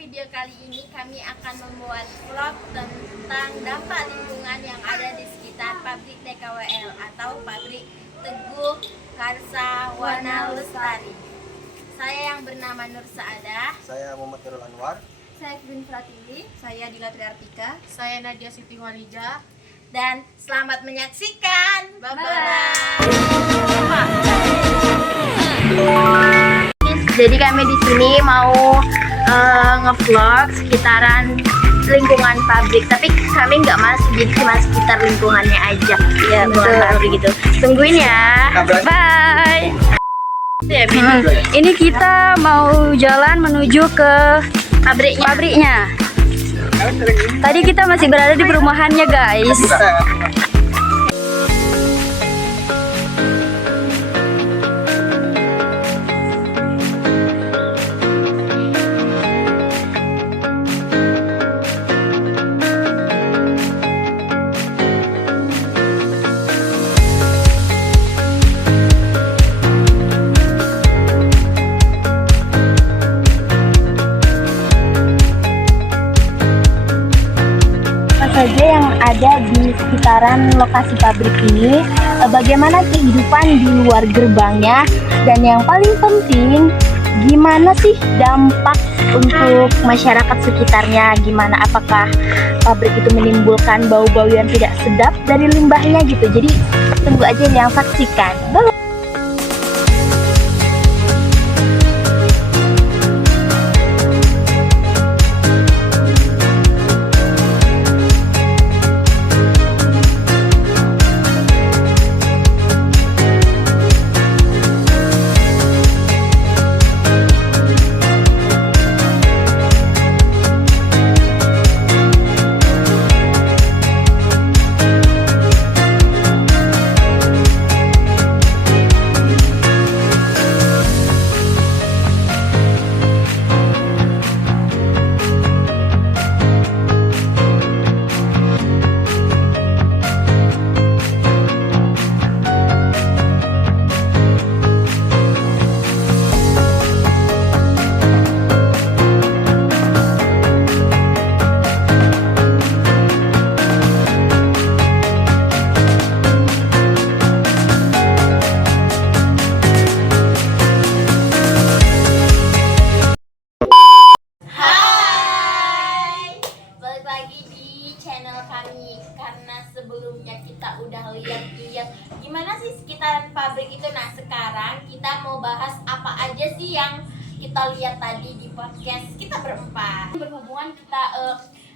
video kali ini kami akan membuat vlog tentang dampak lingkungan yang ada di sekitar pabrik TKWL atau pabrik Teguh Karsa Wana Lestari. Saya yang bernama Nur Saadah. Saya Muhammad Khairul Anwar. Saya Bin Pratiwi. Saya Dilatri Artika. Saya Nadia Siti Walija. Dan selamat menyaksikan. Bye-bye. Jadi kami di sini mau ngevlog sekitaran lingkungan pabrik, tapi kami nggak masuk, jadi cuma sekitar lingkungannya aja. Ya, lingkungan pabrik gitu. Tungguin ya. Bye. Ini kita mau jalan menuju ke pabriknya. Tadi kita masih berada di perumahannya, guys. Saja yang ada di sekitaran lokasi pabrik ini, bagaimana kehidupan di luar gerbangnya, dan yang paling penting gimana sih dampak untuk masyarakat sekitarnya, gimana, apakah pabrik itu menimbulkan bau-bau yang tidak sedap dari limbahnya gitu. Jadi tunggu aja yang saksikan. Bye. Karena sebelumnya kita udah lihat gimana sih sekitaran pabrik itu. Nah, sekarang kita mau bahas apa aja sih yang kita lihat tadi di podcast kita berempat. Berhubungan kita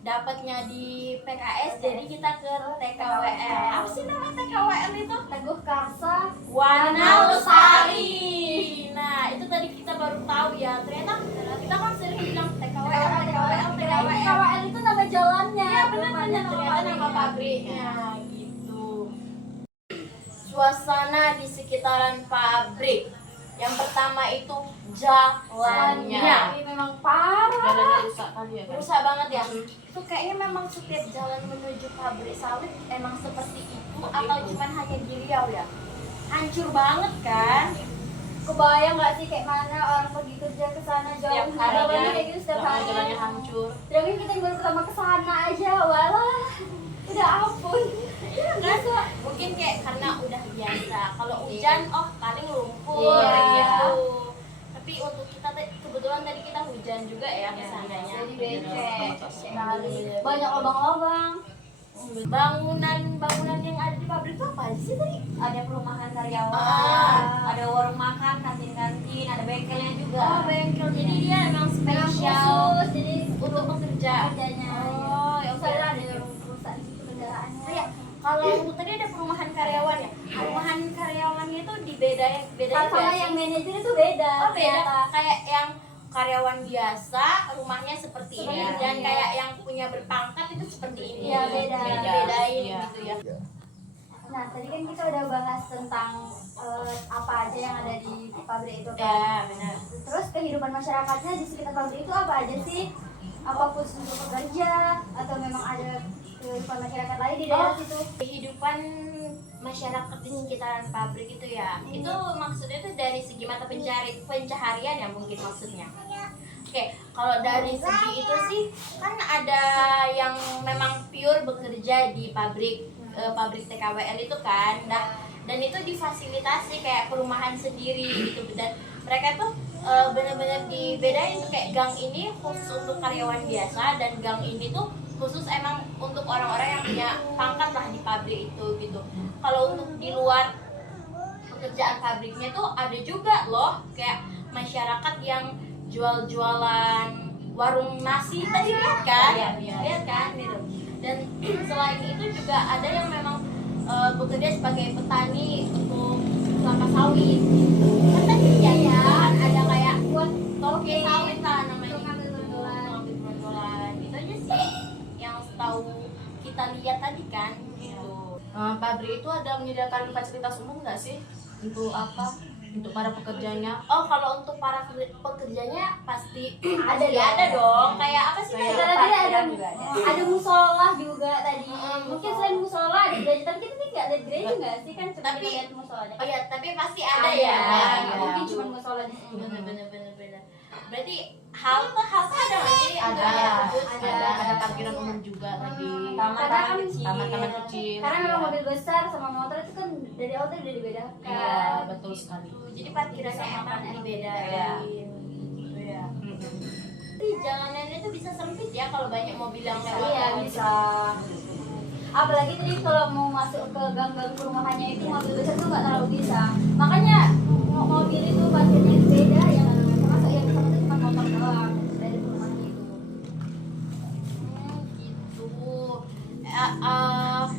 dapatnya di PKS, jadi kita ke TKWL. Apa sih nama TKWL itu? Teguh Karsa Wana Lestari. Nah, itu tadi kita baru tahu ya. Ternyata kita kan sering bilang TKWL. TKWL itu nama jalannya. Iya, benar, ternyata nama pabriknya gitu. Suasana di sekitaran pabrik. Yang pertama itu jalannya. Ini memang parah. Jalannya rusak kali ya, kan? Rusak banget ya. Itu kayaknya memang setiap jalan menuju pabrik sawit emang seperti itu atau cuman hanya di Riau ya? Hancur banget kan? Kebayang nggak sih kayak mana orang pergi kerja ke sana jauh Setiap harinya, kayak gitu setiap hari. jalannya hancur. Tapi kita yang baru pertama ke sana aja, walah. Udah ampun. Nggak, mungkin kayak karena udah biasa. Kalau hujan, oh paling lumpur Iya. gitu. Tapi untuk kita kebetulan tadi kita hujan juga ya kesananya. Jadi becek sekali. Banyak lubang-lubang. Bangunan yang ada di pabrik itu apa aja sih tadi? Ada perumahan karyawan, ada warung makan, kantin-kantin, ada bengkelnya juga. Oh, bengkel. Jadi dia emang Memang spesial khusus, jadi untuk pekerja. kerjanya. Oh, ya udah. Saya ada perusahaan itu kendaraannya. Oh, ya. Kalau tadi ada perumahan karyawan ya. Perumahan karyawannya itu dibedain Sama yang manajer itu beda. Oh, beda. ternyata. Kayak yang karyawan biasa rumahnya seperti ini, Seperti dan ini. kayak yang punya berpangkat itu seperti ini. Iya, beda. Bedain Iya. gitu ya. Nah, tadi kan kita udah bahas tentang apa aja yang ada di pabrik itu kan. Ya, benar. Terus kehidupan masyarakatnya di sekitar pabrik itu apa aja sih? Apa khusus untuk pekerja atau memang ada kehidupan masyarakat lain di daerah situ? Kehidupan masyarakat di sekitaran pabrik itu ya, itu maksudnya tuh dari segi mata pencaharian ya mungkin maksudnya. Oke, kalau dari segi itu sih kan ada yang memang pure bekerja di pabrik pabrik TKWL itu kan, dan itu difasilitasi kayak perumahan sendiri gitu, dan mereka tuh benar-benar dibedain tuh, kayak gang ini khusus untuk karyawan biasa dan gang ini tuh khusus emang untuk orang-orang yang punya pangkat lah di pabrik itu gitu. Kalau untuk di luar pekerjaan pabriknya tuh ada juga loh kayak masyarakat yang jual-jualan warung nasi tadi, lihat kan? Lihat kan gitu. Dan selain itu juga ada yang memang bekerja sebagai petani untuk kelapa sawit gitu. Kan tadi ya ada kayak buat toke sawit lah namanya gitu. Ngambil gondolan. Itu aja sih yang tahu kita lihat tadi kan gitu. Pabrik itu ada menyediakan fasilitas umum nggak sih untuk apa? Untuk para pekerjanya? Oh, kalau untuk para pekerjanya pasti Ada pasti dong. ada dong. Kayak apa sih Kayak kayak Tadi ada juga ada. ada musola juga tadi. Mungkin musola. selain musola ada gereja, tapi kita nggak ada gereja nggak sih kan? Cuma Tapi- kita lihat musolanya. Oh ya, tapi pasti ada Ada, ya. mungkin cuma musola di situ. Bener. Berarti halte ada nggak sih? Ada, Bagus. ada parkiran umum juga tadi. Karena kan Taman-taman kecil. Karena memang mobil besar sama motor itu kan dari awal udah dibedakan. Iya, betul sekali. Jadi parkirannya emang dibedain. Iya. Gitu ya. Tapi jalanannya itu bisa sempit ya kalau banyak mobil yang lewat. Iya bisa. Apalagi tadi kalau mau masuk ke gang-gang perumahannya itu mobil besar tuh nggak terlalu bisa. Makanya mobil itu parkirnya beda yang termasuk yang sama itu cuma motor doang dari perumahan itu. Gitu.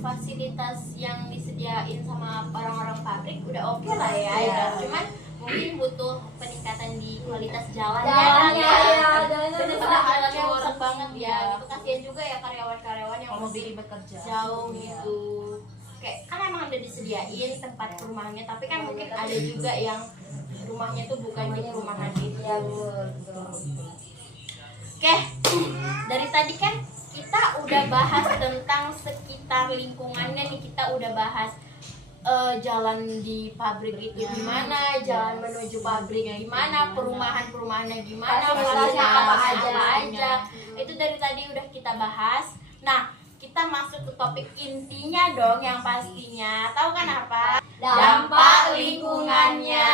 Fasilitas yang disediain sama orang-orang pabrik udah oke lah ya. Iya. Cuman mungkin butuh peningkatan di kualitas jalannya. Jalannya kan, ya, jalannya bener-bener rusak, jalannya hancur. rusak banget ya. Iya. Itu kasihan juga ya karyawan-karyawan yang Kalau mesti mobil bekerja. jauh gitu. Kayak kan emang udah disediain tempat perumahannya, tapi kan mungkin ada juga yang rumahnya tuh bukan di perumahan itu. Iya betul. Oke, dari tadi kan kita udah bahas tentang sekitar lingkungannya nih, kita udah bahas jalan di pabrik itu gimana, jalan menuju pabrik gimana, perumahan-perumahannya gimana, Fasilitasnya fasilitasnya apa aja. Itu dari tadi udah kita bahas. Nah, kita masuk ke topik intinya dong yang pastinya. Tahu kan apa? Dampak lingkungannya.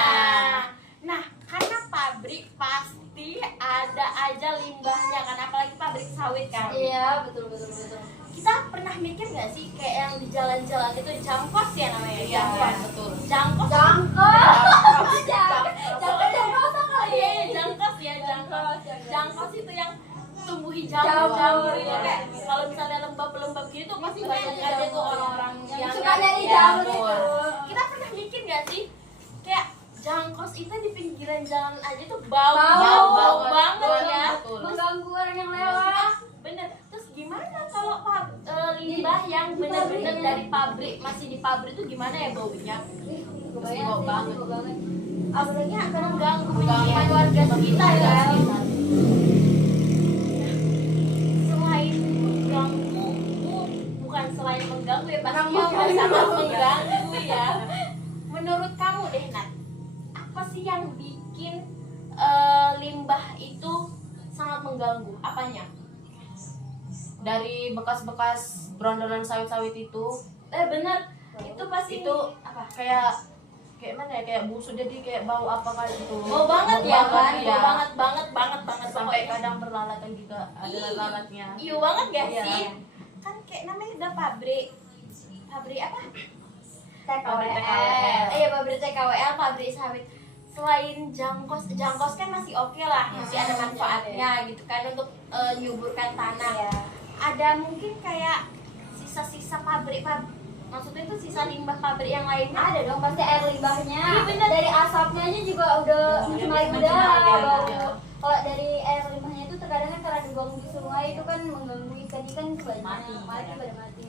Nah, karena pabrik pasti ada aja limbahnya kan, apalagi pabrik sawit kan. Iya betul. Kita pernah mikir nggak sih kayak yang di jalan-jalan itu jangkos ya namanya? Iya, Jangkos. betul. Jangkos. Jangkos ya, jangkos itu yang tumbuhi jamur itu kayak kalau misalnya lembab-lembab gitu tuh masih banyak aja tuh orang-orang yang suka nyari ya, jamur betul. itu. Kita pernah mikir nggak sih kayak jangkos itu di pinggiran jalan aja tuh bau banget ya. Betul. Mengganggu orang yang lewat. Bener. Terus gimana kalau limbah yang bener-bener dari pabrik masih di pabrik tuh gimana ya baunya? Bau banget. Apalagi akan mengganggu lingkungan warga sekitar kan. Selain mengganggu, bukan selain mengganggu ya, pasti juga sangat mengganggu ya. Menurut kamu deh Nat, apa sih yang bikin limbah itu sangat mengganggu? Apanya? Dari bekas-bekas berondolan sawit-sawit itu Bener, itu pasti itu apa? kayak mana ya, kayak busuk, jadi kayak bau apa kan itu. Bau banget ya kan? ya. Bau banget Sampai pokoknya. kadang berlalatan juga ada lalatnya. Iya banget gak Iya. sih? Kan kayak namanya udah pabrik apa? TKWL. Iya, pabrik TKWL, pabrik sawit. Selain jangkos kan masih oke lah, masih ada manfaatnya gitu kan untuk nyuburkan tanah. Iya. Ada mungkin kayak sisa-sisa pabrik, maksudnya itu sisa limbah pabrik yang lainnya. Ada dong pasti air limbahnya. Iya, bener. Dari asapnya aja juga udah mencemari udara. Iya. Kalau dari air limbahnya itu terkadang kan karena dibuang di sungai itu kan mengganggu ikan-ikan itu banyak. Mati pada mati.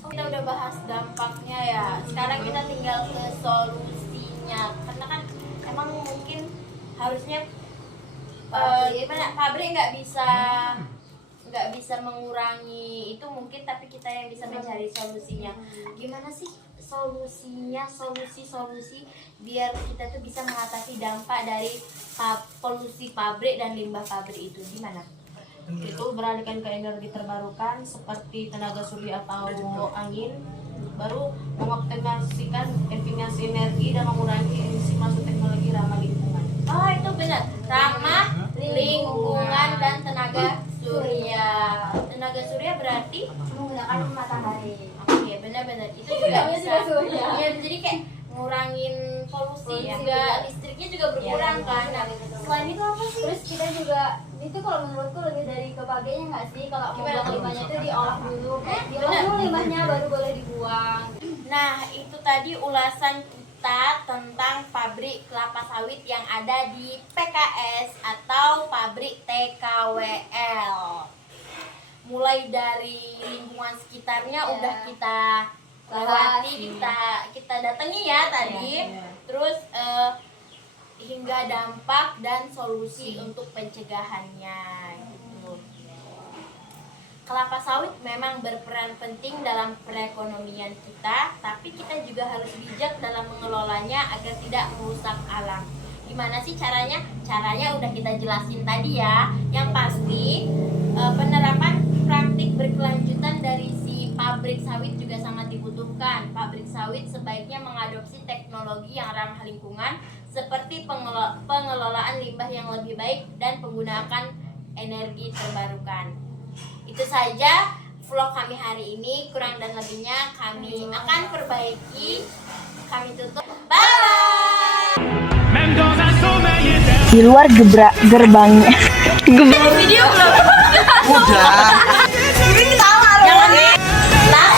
Kita udah bahas dampaknya ya. Sekarang kita tinggal ke solusinya. Karena kan emang mungkin harusnya pabrik nggak bisa mengurangi itu mungkin, tapi kita yang bisa mencari solusinya. Gimana sih solusi biar kita tuh bisa mengatasi dampak dari polusi pabrik dan limbah pabrik itu gimana? Itu beralihkan ke energi terbarukan seperti tenaga surya atau angin, baru mengoptimasikan efisiensi energi dan mengurangi emisi masuk teknologi ramah lingkungan. Oh itu benar, ramah lingkungan dan tenaga surya. Tenaga surya berarti Menggunakan matahari. oke, benar-benar itu juga Iya, bisa juga surya. ya, jadi kayak ngurangin polusi Iya. juga, listriknya juga berkurang Iya, kan. Nah, betul. selain itu apa sih? Terus kita juga itu kalau menurutku lebih dari kepagiannya nggak sih, kalau mau Gimana buang tuh? limbahnya itu diolah dulu, diolah Bener. dulu limbahnya baru boleh dibuang. Nah, itu tadi ulasan kita tentang pabrik kelapa sawit yang ada di PKS atau pabrik TKWL. Mulai dari lingkungan sekitarnya Ya. udah kita Bahas, lewati, kita datangi ya tadi. Iya. Terus hingga dampak dan solusi untuk pencegahannya gitu. Kelapa sawit memang berperan penting dalam perekonomian kita, tapi kita juga harus bijak dalam mengelolanya agar tidak merusak alam. Gimana sih caranya? Caranya udah kita jelasin tadi ya. Yang pasti penerapan praktik berkelanjutan dari si pabrik sawit juga sangat dibutuhkan. Pabrik sawit sebaiknya mengadopsi teknologi yang ramah lingkungan seperti pengelolaan limbah yang lebih baik dan penggunaan energi terbarukan. Itu saja vlog kami hari ini, kurang dan lebihnya kami akan perbaiki. Kami tutup. Bye. Di luar gerbangnya. Video belum? Udah. Jangan. Lah.